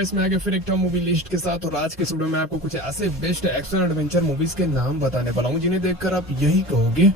इसमें आगे फिर एक टॉप मूवी लिस्ट के साथ। और आज के वीडियो में आपको कुछ ऐसे बेस्ट एक्शन एडवेंचर मूवीज के नाम बताने वाला हूँ जिन्हें देखकर आप यही कहोगे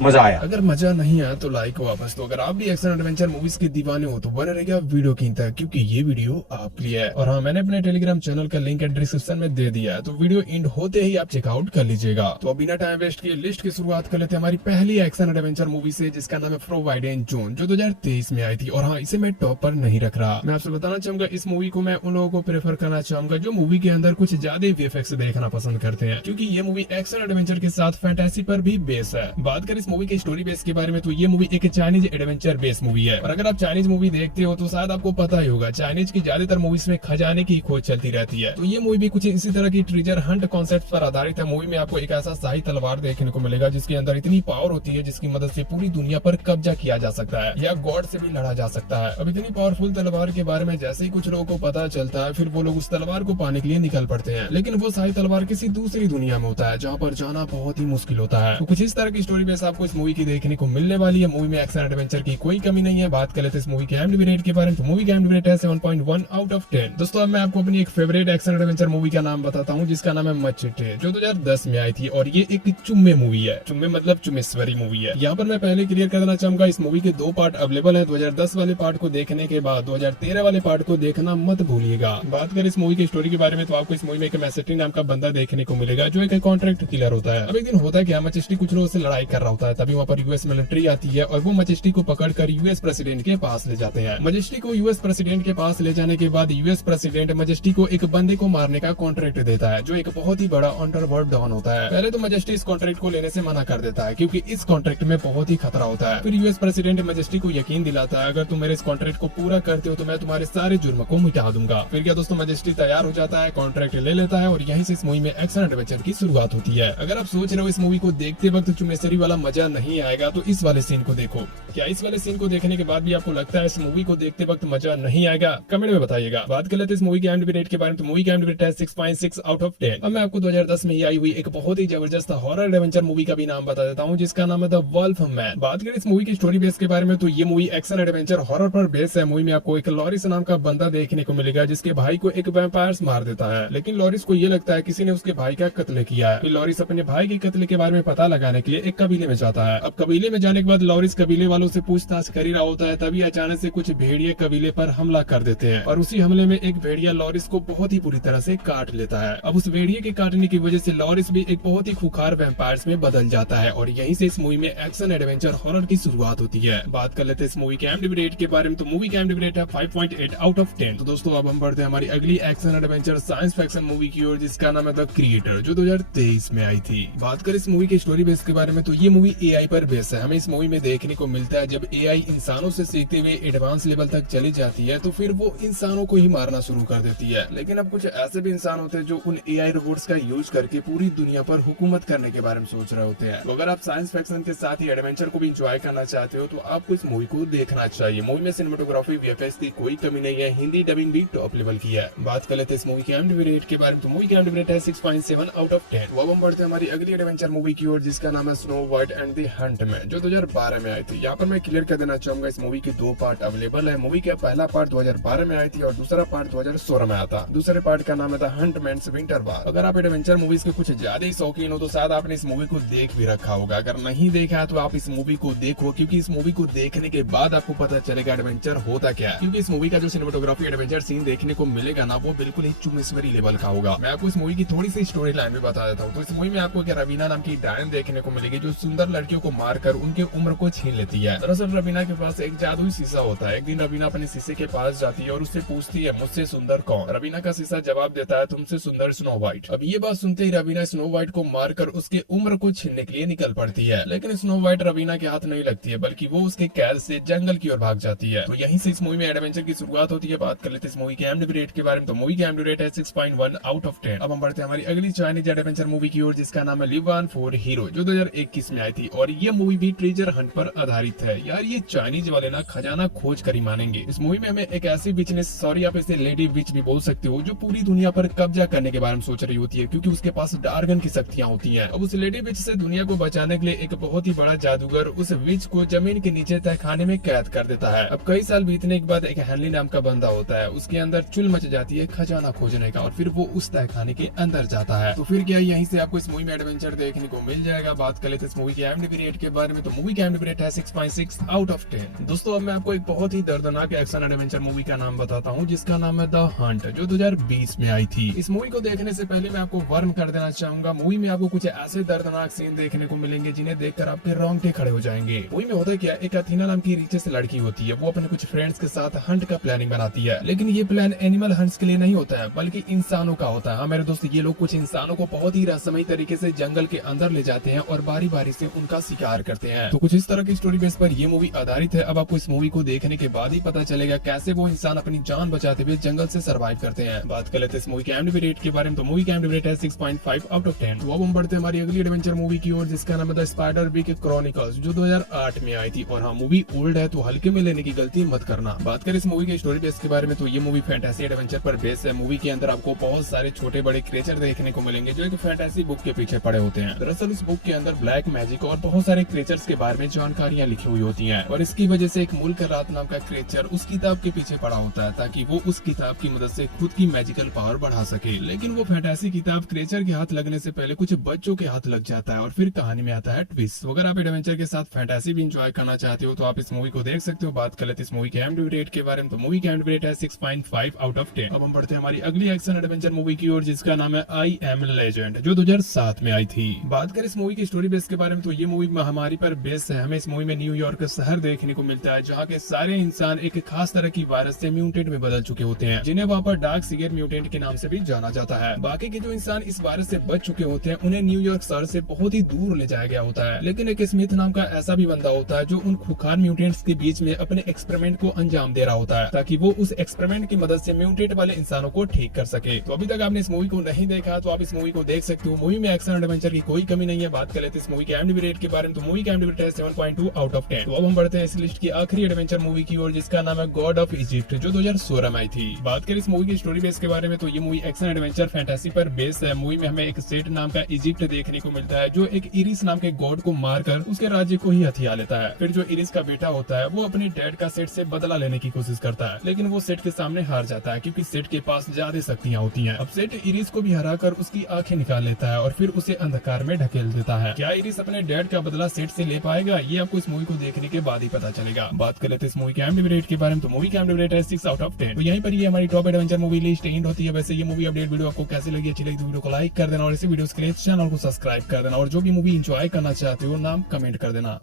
मजा आया। अगर मजा नहीं आया तो लाइक वापस। तो अगर आप भी एक्शन एडवेंचर मूवीज के दीवाने हो तो बने रहिए वीडियो की तक, क्योंकि ये वीडियो आपके लिए है। और हाँ, मैंने अपने टेलीग्राम चैनल का लिंक डिस्क्रिप्शन में दे दिया है, तो वीडियो एंड होते ही आप चेकआउट कर लीजिएगा। तो बिना टाइम वेस्ट किए लिस्ट की शुरुआत कर लेते हैं हमारी पहली एक्शन एडवेंचर मूवी से, जिसका नाम है फोरबिडन जोन, जो 2023 में आई थी। और हाँ, इसे मैं टॉप पर नहीं रख रहा। मैं आपसे बताना चाहूंगा इस मूवी को मैं उन लोगों को प्रेफर करना चाहूंगा जो मूवी के अंदर कुछ ज्यादा वीएफएक्स देखना पसंद करते हैं, क्योंकि ये मूवी एक्शन एडवेंचर के साथ फैंटेसी पर भी बेस है। बात करें इस मूवी के स्टोरी बेस के बारे में तो ये मूवी एक चाइनीज एडवेंचर बेस मूवी है। और अगर आप चाइनीज मूवी देखते हो तो शायद आपको पता ही होगा, चाइनीज की ज्यादातर मूवीज में खजाने की खोज चलती रहती है। तो ये मूवी भी कुछ इसी तरह की ट्रेजर हंट कॉन्सेप्ट पर आधारित है। मूवी में आपको एक ऐसा शाही तलवार देखने को मिलेगा जिसके अंदर इतनी पावर होती है जिसकी मदद से पूरी दुनिया पर कब्जा किया जा सकता है या गॉड से भी लड़ा जा सकता है। अब इतनी पावरफुल तलवार के बारे में जैसे ही कुछ लोगों को पता चलता है, फिर वो लोग उस तलवार को पाने के लिए निकल पड़ते हैं। लेकिन वो शाही तलवार किसी दूसरी दुनिया में होता है जहाँ पर जाना बहुत ही मुश्किल होता है। तो कुछ इस तरह की स्टोरी बेस आपको इस मूवी की देखने को मिलने वाली है। मूवी में एक्शन एडवेंचर की कोई कमी नहीं है। बात कर लेते हैं इस मूवी के IMDb रेट के बारे में, तो मूवी का IMDb रेट है 7.1 आउट ऑफ 10। दोस्तों अब मैं आपको अपनी एक फेवरेट एक्शन एडवेंचर मूवी का नाम बताता हूँ, जिसका नाम है मचेटे, जो 2010 में आई थी। और ये एक चुम्मे मूवी है। चुम्मे मतलब चुम्मेश्वरी मूवी है। यहाँ पर मैं पहले क्लियर कर देना चाहूंगा, इस मूवी के 2 पार्ट अवेलेबल है। 2010 वाले पार्ट को देखने के बाद 2013 वाले पार्ट को देखना मत भूलिएगा। बात करें इस मूवी की स्टोरी के बारे में तो आपको इस मूवी में एक मैसेटी नाम का बंदा देखने को मिलेगा, जो एक कॉन्ट्रैक्ट किलर होता है। अब एक दिन होता है क्या, मचेस्टी कुछ लोगों से लड़ाई कर रहा होता है, तभी वहाँ पर यूएस मिलिट्री आती है और वो मचेस्टी को पकड़कर यूएस प्रेसिडेंट के पास ले जाते हैं। मजेस्टी को यूएस प्रेसिडेंट के पास ले जाने के बाद यूएस प्रेसिडेंट मजेस्टी को एक बंदे को मारने का कॉन्ट्रैक्ट देता है, जो एक बहुत ही बड़ा अंडरवर्ल्ड डॉन होता है। पहले तो मजेस्टी इस कॉन्ट्रैक्ट को लेने से मना कर देता है, क्योंकि इस कॉन्ट्रैक्ट में बहुत ही खतरा होता है। फिर यूएस प्रेसिडेंट मजेस्टी को यकीन दिलाता है, अगर तुम मेरे इस कॉन्ट्रैक्ट को पूरा करते हो तो मैं तुम्हारे सारे जुर्म को मिटा दूंगा। फिर क्या दोस्तों, मजेस्टी तैयार हो जाता है, कॉन्ट्रैक्ट ले लेता है और यहीं से इस मूवी में एक्शन एडवेंचर की शुरुआत होती है। अगर आप सोच रहे हो इस मूवी को देखते वक्त चुम्मेश्वरी वाला मजा नहीं आएगा, तो इस वाले सीन को देखो। क्या इस वाले सीन को देखने के बाद भी आपको लगता है इस मूवी को देखते वक्त मजा नहीं आएगा? कमेंट में बताइएगा। बात कर लेते हैं इस मूवी के IMDb रेट के बारे में, तो मूवी का IMDb रेट है 6.6 आउट ऑफ 10। अब मैं आपको 2010 में आई हुई एक बहुत ही जबरदस्त हॉरर एडवेंचर मूवी का भी नाम बता देता हूँ, जिसका नाम है द वुल्फ मैन। बात करें इस मूवी की स्टोरी बेस के बारे में तो ये मूवी एक्शन एडवेंचर हॉरर पर बेस है। मूवी में आपको एक लॉरिस नाम का बंदा देखने को मिलेगा, जिसके भाई को एक वैम्पायर्स मार देता है। लेकिन लॉरिस को ये लगता है किसी ने उसके भाई का कत्ल किया है। फिर लॉरिस अपने भाई के कत्ल के बारे में पता लगाने के लिए एक कबीले में जाता है। अब कबीले में जाने के बाद लॉरिस कबीले वालों से पूछताछ कर ही रहा होता है, तभी अचानक से कुछ भेड़िए कबीले पर हमला कर देते हैं और उसी हमले में एक भेड़िया लॉरिस को बहुत ही बुरी तरह से काट लेता है। अब उस भेड़िए के काटने की वजह से लॉरिस भी एक बहुत ही खूंखार वैम्पायर्स में बदल जाता है और यहीं से इस मूवी में एक्शन एडवेंचर हॉरर की शुरुआत होती है। बात कर लेते हैं इस मूवी के IMDb रेट के बारे में, तो मूवी का IMDb रेट है 5.8 आउट ऑफ 10। तो दोस्तों अब हम बढ़ते हैं हमारी अगली action adventure science fiction movie की ओर, जिसका नाम है द क्रिएटर, जो 2023 में आई थी। बात करें इस मूवी की स्टोरी बेस के बारे में तो ये मूवी AI पर बेस है। हमें इस मूवी में देखने को मिलता है जब AI इंसानों से सीखते हुए एडवांस लेवल तक चली जाती है तो फिर वो इंसानों को ही मारना शुरू कर देती है। लेकिन अब कुछ ऐसे भी इंसान होते हैं जो उन AI रोबोट्स का यूज करके पूरी दुनिया पर हुकूमत करने के बारे में सोच रहे होते हैं। तो अगर आप साइंस फिक्शन के साथ ही एडवेंचर को भी एंजॉय करना चाहते हो तो आपको इस मूवी को देखना चाहिए। मूवी में सिनेमेटोग्राफी VFX की कोई कमी नहीं है, हिंदी डबिंग भी टॉप लेवल की है। बात कर लेते हैं इस मूवी के IMDb रेट के बारे में, तो मूवी का IMDb रेट है 6.7 आउट ऑफ 10। अब हम बढ़ते हैं हमारी अगली एडवेंचर मूवी की ओर, जिसका नाम है स्नो वाइट एंड द हंटमैन, जो 2012 में आई थी। यहाँ पर मैं क्लियर कर देना चाहूंगा, इस मूवी के 2 पार्ट अवेलेबल है। मूवी का पहला पार्ट 2012 में आई थी और दूसरा पार्ट 2016 में आया था। दूसरे पार्ट का नाम है द हंटमैन्स विंटर वार। अगर आप एडवेंचर मूवीज के कुछ ज्यादा ही शौकीन हो तो शायद आपने इस मूवी को देख भी रखा होगा। अगर नहीं देखा है तो आप इस मूवी को देखो, क्योंकि इस मूवी को देखने के बाद आपको पता चलेगा एडवेंचर होता क्या है। क्योंकि इस मूवी का जो सिनेमेटोग्राफी एडवेंचर सीन देखने को मिलेगा ना, वो बिल्कुल ही चुम्मेश्वरी लेवल का होगा। मैं आपको इस मूवी की थोड़ी सी स्टोरी लाइन भी बता देता हूँ। तो इस मूवी में आपको रवीना नाम की डायन देखने को मिलेगी, जो सुंदर लड़कियों को मारकर उनके उम्र को छीन लेती है। दरअसल रवीना के पास एक जादुई शीशा होता है। एक दिन रवीना अपने शीशे के पास जाती है और उससे पूछती है, मुझसे सुंदर कौन? रवीना का शीशा जवाब देता है, तुमसे सुंदर स्नो व्हाइट। अब ये बात सुनते ही रवीना स्नो व्हाइट को मारकर उसके उम्र को छीनने के लिए निकल पड़ती है। लेकिन स्नो व्हाइट रवीना के हाथ नहीं लगती है, बल्कि वो उसके कैद से जंगल की ओर भाग जाती है। तो यहीं से इस मूवी में एडवेंचर की शुरुआत होती है। बात कर लेते हैं इस मूवी के IMDb रेट के बारे में, तो मूवी का IMDb रेट है 6.1 आउट ऑफ 10। अब हम बढ़ते हैं हमारी अगली चाइनीज एडवेंचर मूवी की ओर, जिसका नाम है लिव ऑन फॉर हीरो, जो 2021 में आई थी और ये मूवी भी ट्रेजर हंट पर आधारित है। यार ये चाइनीज वाले ना खजाना खोज कर ही मानेंगे। इस मूवी में हमें एक ऐसी विच ने, सॉरी आप इसे लेडी विच भी बोल सकते हो, जो पूरी दुनिया पर कब्जा करने के बारे में सोच रही होती है क्योंकि उसके पास डार्गन की शक्तियां होती हैं। अब उस लेडी विच से दुनिया को बचाने के लिए एक बहुत ही बड़ा जादूगर उस विच को जमीन के नीचे तहखाने में कैद कर देता है। अब कई साल बीतने के बाद एक हेनली नाम का बंदा होता है, उसके अंदर चुल मच जाती है खजाना खोजने का और फिर वो उस तहखाने के अंदर जाता है। तो फिर क्या यहीं से आपको इस मूवी में एडवेंचर देखने को मिल जाएगा। बात कर लेते इस मूवी के IMDb रेट के बारे में, तो मूवी का IMDb रेट है 6.6 आउट ऑफ 10। दोस्तों अब मैं आपको एक बहुत ही दर्दनाक एक्शन एडवेंचर मूवी का नाम बताता हूँ जिसका नाम है द हंट, जो 2020 में आई थी। इस मूवी को देखने से पहले मैं आपको वार्न कर देना चाहूंगा, मूवी में आपको कुछ ऐसे दर्दनाक सीन देखने को मिलेंगे जिन्हें देखकर आपके रोंगटे खड़े हो जाएंगे। मूवी में होता क्या, एक अथीना नाम की रिचेस्ट लड़की होती है, वो अपने कुछ फ्रेंड्स के साथ हंट का प्लानिंग बनाती है। लेकिन ये प्लान एनिमल हंट्स के लिए नहीं होता है बल्कि इंसानों का होता है। हाँ मेरे दोस्त, ये लोग कुछ इंसानों को बहुत ही रहस्यमयी तरीके से जंगल के अंदर ले जाते हैं और बारी बारी से उनका शिकार करते हैं। तो कुछ इस तरह की स्टोरी बेस पर ये मूवी आधारित है। अब आपको इस मूवी को देखने के बाद ही पता चलेगा कैसे वो इंसान अपनी जान बचाते हुए जंगल से सर्वाइव करते हैं। बात कर लेते हैं इस मूवी के IMDb रेट के बारे में, तो मूवी का IMDb रेट है 6.5 आउट ऑफ 10। तो अब हम बढ़ते हैं हमारी अगली एडवेंचर मूवी की ओर जिसका नाम है द स्पाइडरविक क्रॉनिकल्स, जो 2008 में आई थी। और हाँ मूवी ओल्ड है तो हल्के में लेने की गलती मत करना। बात करें इस मूवी के स्टोरी बेस के बारे में, तो ये मूवी फैंटेसी एडवेंचर पर बेस है। मूवी के अंदर आपको बहुत सारे छोटे बड़े क्रिएचर देखने को मिलेंगे जो एक फैंटेसी बुक के पीछे पड़े होते हैं। दरअसल उस बुक के अंदर ब्लैक मैजिक और बहुत सारे क्रिएचर्स के बारे में जानकारियां लिखी हुई होती हैं और इसकी वजह से एक मुल्क रात नाम का क्रिएचर उस किताब के पीछे पड़ा होता है ताकि वो उस किताब की मदद से खुद की मैजिकल पावर बढ़ा सके। लेकिन वो फैंटेसी किताब क्रिएचर के हाथ लगने से पहले कुछ बच्चों के हाथ लग जाता है और फिर कहानी में आता है ट्विस्ट। अगर आप एडवेंचर के साथ फैंटेसी भी इंजॉय करना चाहते हो तो आप इस मूवी को देख सकते हो। बात कर लेते इस मूवी के IMDb रेट के बारे में, तो मूवी का IMDb रेट है 6.5 आउट ऑफ 10। अब हम बढ़ते हैं हमारी अगली एक्शन एडवेंचर मूवी की ओर जिसका नाम है आई एम लेजेंड, जो 2007 में आई थी। बात करें इस मूवी की स्टोरी बेस के बारे में, तो ये मूवी महामारी पर बेस है। हमें इस मूवी में न्यूयॉर्क शहर देखने को मिलता है जहाँ के सारे इंसान एक खास तरह की वायरस से म्यूटेंट में बदल चुके होते हैं जिन्हें वहाँ पर डार्क सीगर म्यूटेंट के नाम से भी जाना जाता है। बाकी के जो इंसान इस वायरस से बच चुके होते हैं उन्हें न्यूयॉर्क शहर से बहुत ही दूर ले जाया गया होता है। लेकिन एक स्मिथ नाम का ऐसा भी बंदा होता है जो उन खुखार म्यूटेंट्स के बीच में अपने एक्सपेरिमेंट को अंजाम दे रहा होता है ताकि वो उस एक्सपेरिमेंट की मदद से म्यूटेंट वाले इंसानों को ठीक कर सके। तो अभी तक आपने इस मूवी को नहीं देखा तो आप इस मूवी को देख सकते हो। मूवी में एक्शन एडवेंचर की कोई कमी नहीं है। बात कर लेते हैं इस मूवी के IMDb रेट के बारे में, तो मूवी का IMDb रेट है 7.2 आउट ऑफ 10। तो अब हम बढ़ते हैं इस लिस्ट की आखिरी एडवेंचर मूवी की ओर जिसका नाम है गॉड ऑफ इजिप्ट, जो 2016 में आई थी। बात करें इस मूवी की स्टोरी बेस के बारे में, तो ये मूवी एक्शन एडवेंचर फैंटेसी पर बेस है। मूवी में हमें एक सेट नाम का इजिप्ट देखने को मिलता है जो एक इरिस नाम के गॉड को मारकर उसके राज्य को ही हथिया लेता है। फिर जो इरिस का बेटा होता है वो अपने डैड का सेट से बदला लेने की कोशिश करता है लेकिन वो सेट के सामने हार जाता है क्योंकि सेट के पास ज्यादा शक्तियां होती हैं। अब सेट इरिस को भी हराकर उसकी आंखें निकाल लेता है और फिर उसे अंधकार में ढकेल देता है। क्या इरिस अपने डैड का बदला सेट से ले पाएगा, ये आपको इस मूवी को देखने के बाद ही पता चलेगा। बात कर लेते हैं इस मूवी के IMDb रेट के बारे में, तो मूवी का IMDb रेट है 6 आउट ऑफ 10। तो यहीं पर ये हमारी top adventure movie list and होती है। वैसे ये मूवी अपडेट वीडियो आपको कैसी लगी, अच्छी लगी तो वीडियो को लाइक कर देना और इसी वीडियो के लिए चैनल को सब्सक्राइब कर देना और जो भी मूवी एंजॉय करना चाहते हो नाम कमेंट कर देना।